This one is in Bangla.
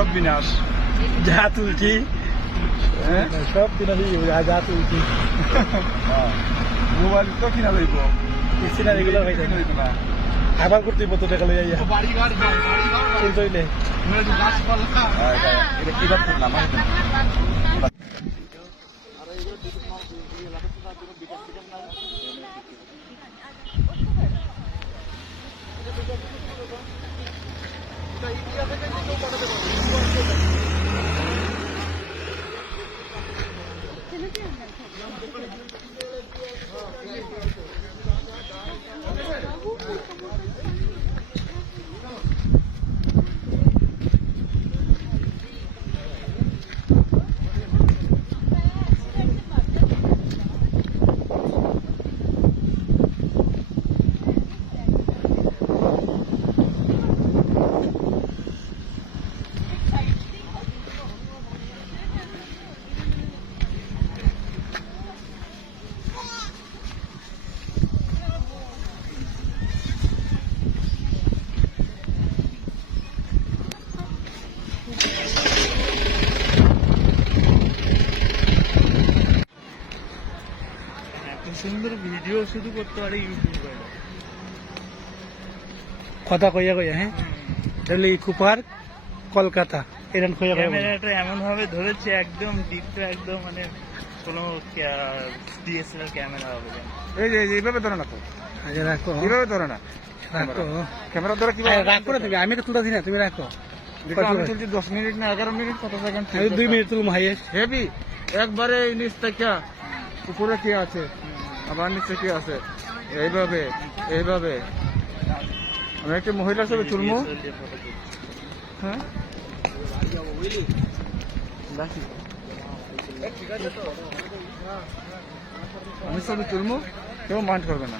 সব বিনাশ যা তুলছি হ্যাঁ সব কিনা দিই যা তুলছি মোবাইল তো কিনা লইব সিনারি এগুলো হয়ে যায় না আবার করতে কত টাকা লইয়া বাড়ি ঘর চলতে হইলে গাছপালা এটা কি দাম করলাম সুন্দর ভিডিও শুধু করতে পারে ইউটিউবে কথা কইয়া কইয়া হ্যাঁ তাহলে ইকো পার্ক কলকাতা এরকম কইয়া কইয়া ক্যামেরাটা এমন ভাবে ধরেছে একদম ডিপটা একদম মানে কোনো ডিএসএলআর ক্যামেরা হবে যেন। এই যে এইভাবে ধরে না তো আগে রাখো এইভাবে ধরে না রাখো ক্যামেরা ধরে কি রাখো না তুমি আমি তো তুলতে দিই না তুমি রাখো আমি তুলছি 10 মিনিট না 11 মিনিট কত সেকেন্ড আমি 2 মিনিট তুলবো হাইয়েস্ট হেভি একবারে নিচ থেকে উপরে কি আছে আবার নিচে কি আছে এইভাবে এইভাবে আমি একটা মহিলা ছবি তুলবো DSLR দিয়ে photo তুলছে। হ্যাঁ আমি ছবি তুলবো কেউ মাইন্ড করবে না